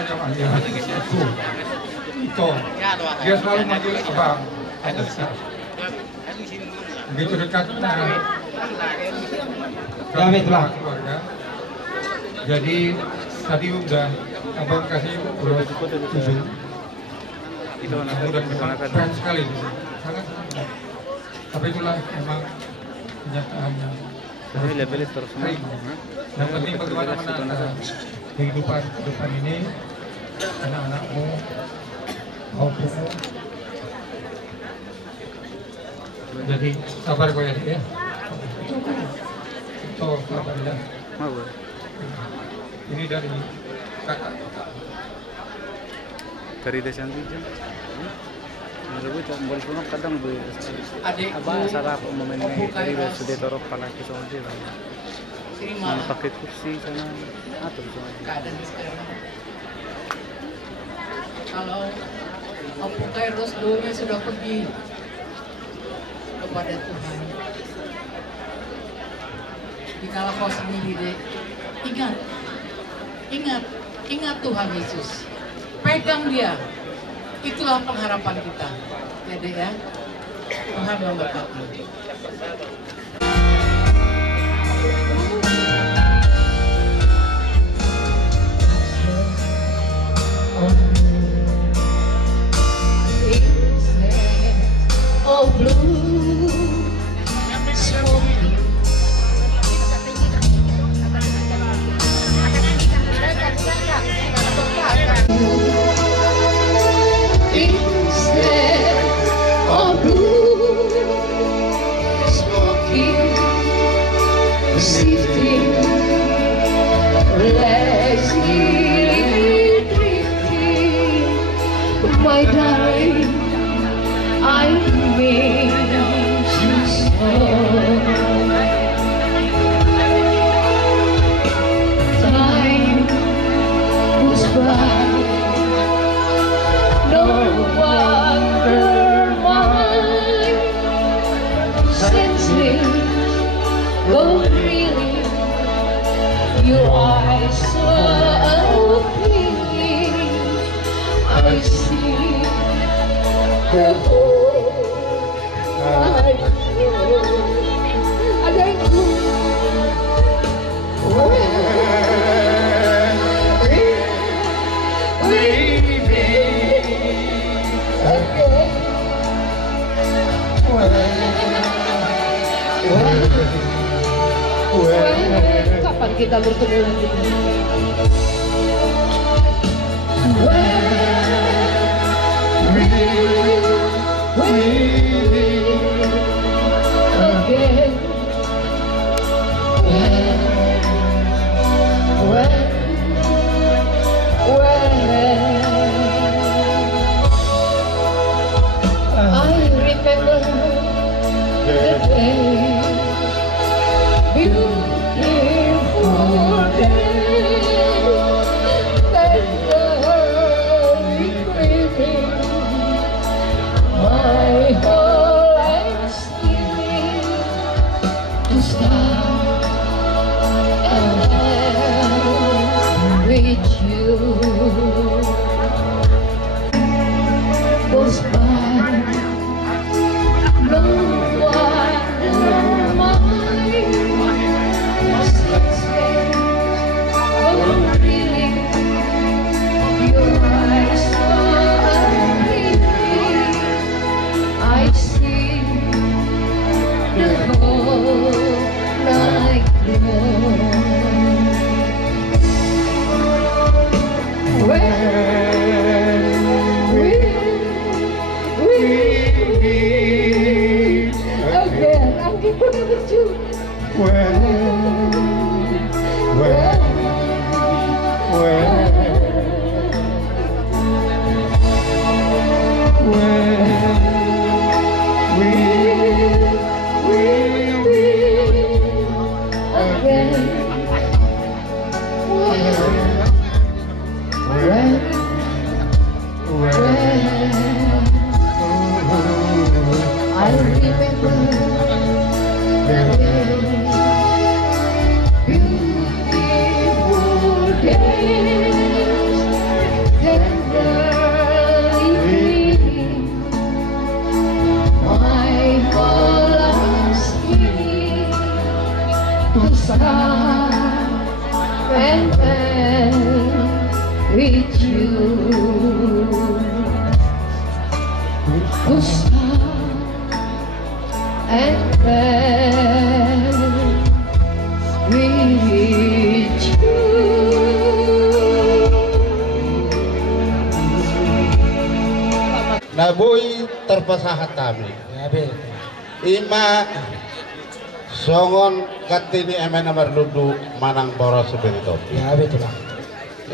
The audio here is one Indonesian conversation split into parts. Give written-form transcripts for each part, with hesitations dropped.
macam aja. Itu dia selalu manggil abang. Begitu dekatnya kami telah keluarga. Jadi tadi udah abang kasih bro 7. Mudah-mudahan keren sekali, sangat. Tapi itulah memang kenyataannya. Yang penting bagaimana menata kehidupan ke depan ini, anak-anakmu, maupun. Jadi sabar kau ya, ya. Itu sabar ya. Ini dari kakak. Dari desa Antijan. Menurut saya boleh pulang kadang abah sarap momennya dari sudah torok pala kita saja. Mana pakai kursi sana atur semua. Kalau Apu Kairos dulunya sudah pergi kepada Tuhan. Dikala kau sendiri deh, ingat Tuhan Yesus. Pegang dia. Itulah pengharapan kita. Jadi ya, Tuhan memberkati. Oh blue, smoky. Instead of blue, smoky, sifting, lazy drifting, my darling, I miss you so. Time goes by, no wonder my senses go reeling. Your eyes so appealing, I see the whole life. Ada yang kapan kita bertemu lagi? Again, I remember the day, beautiful day, that early craving, my whole life stealing to start and with you goes by. No wonder my senses go reeling. Your eyes are reeling. I see the whole night long. When we meet again, I'm gonna with you. I remember the beautiful days Nabuy terpasahat kami. Yabe. Ima songon katini emen amarludu manang boros sebirito. Yabe tulang.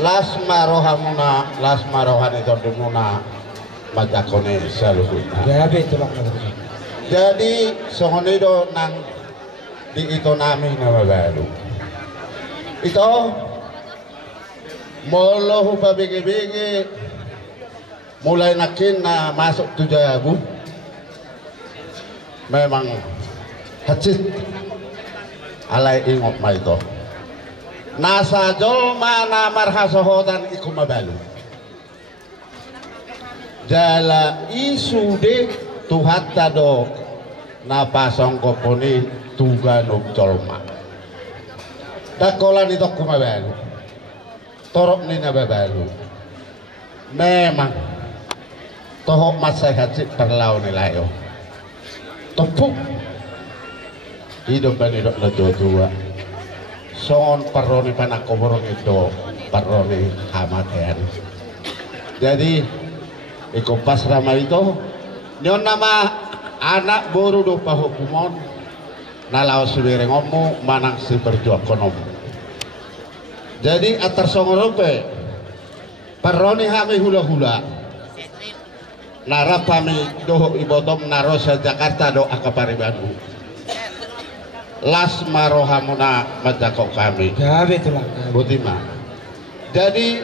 Las marohamuna, las marohani tordumuna majakone salubuna. Yabe tulang. Jadi songon itu nang di itu nami nama baru. Itu molo babigi-bigi mulai nakin na masuk tujabu memang hajit alai ingot ma itu nasa jolma na marhasohodan iku mabalu jala isude tuhat tado na pasong koponi tuganub jolma dakolan itu kumabalu torok ni nababalu memang tohok masai haji terlau nilayo tepuk hidup dan hidup na dua songon paroni panakoborong itu paroni hamatan jadi iko pas ramai itu nyon nama anak boru do pahukumon nalau sudire ngomu manang si berjuang konom jadi atar songorope paroni hami hula-hula narapami doho ibodom narosa Jakarta do akapari Bandung las marohamuna majako kami Yabe tulang. Butima jadi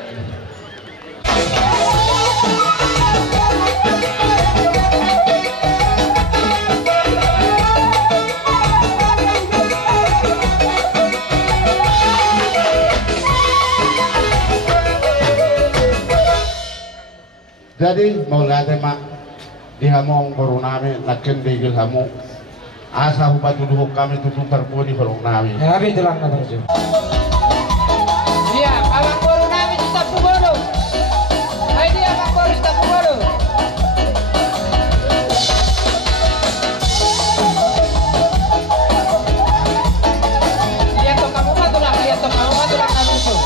mau lihat mak di hamong berunami nakin digil hamu asa hubat dulu kami tutup terpudi berunami. Yabe tulang na bang. Iya, abang baru namin kita pumulu. Ay di abang baru kita pumulu. Lihat to kamu matulang na musuh.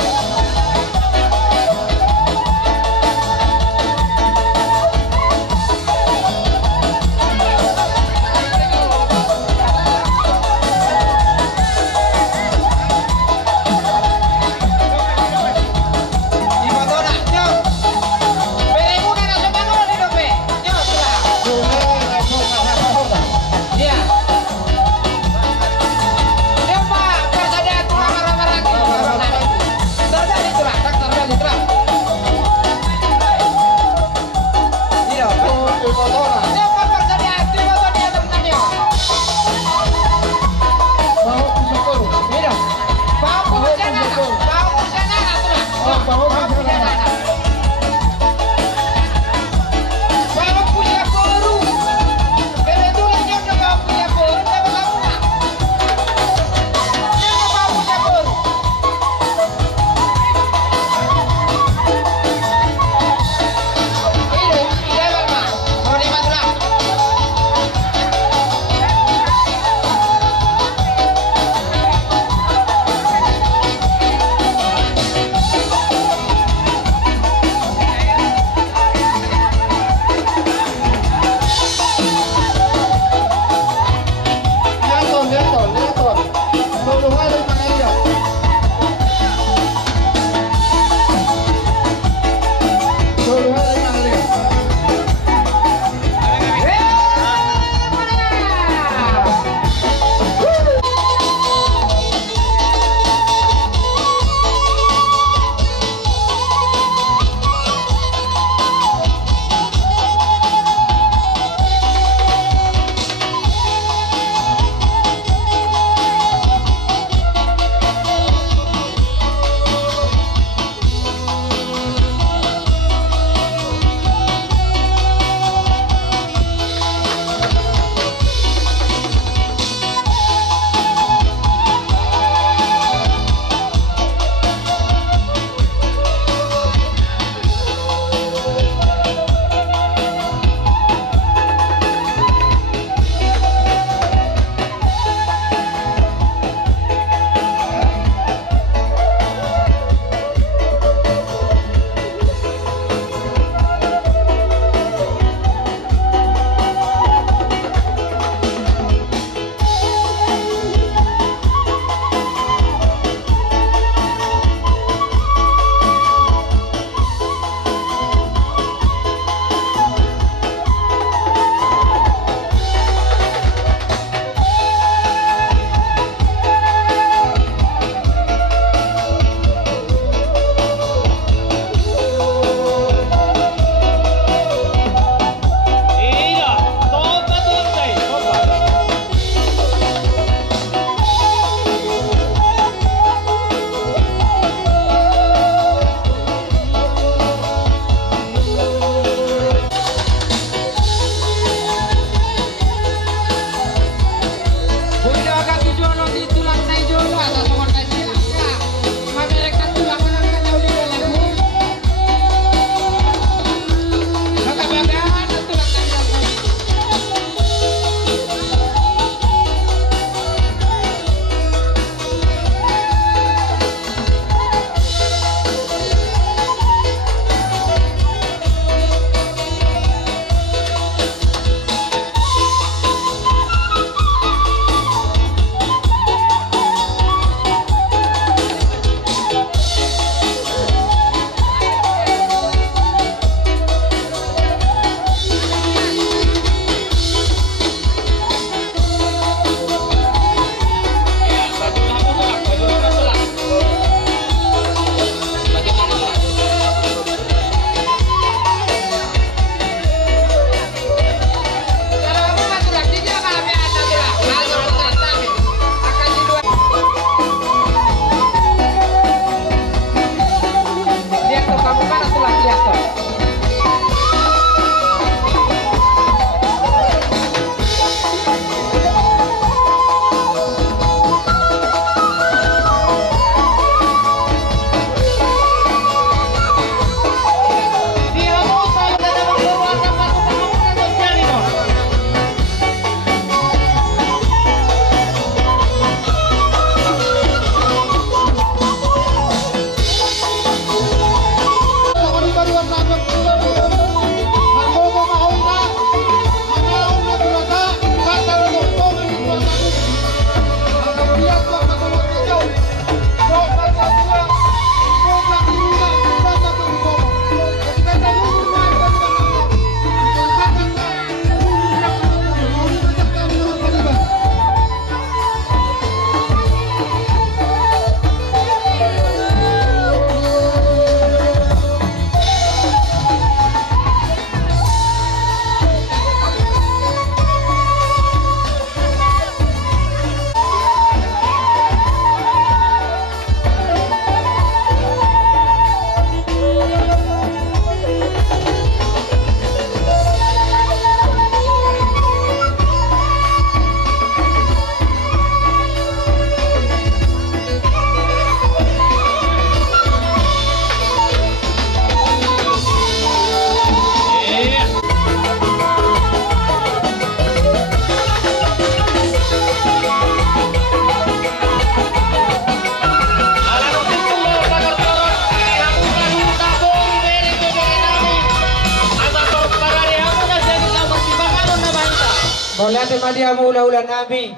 Wala ti madiamu ulah-ulah nami.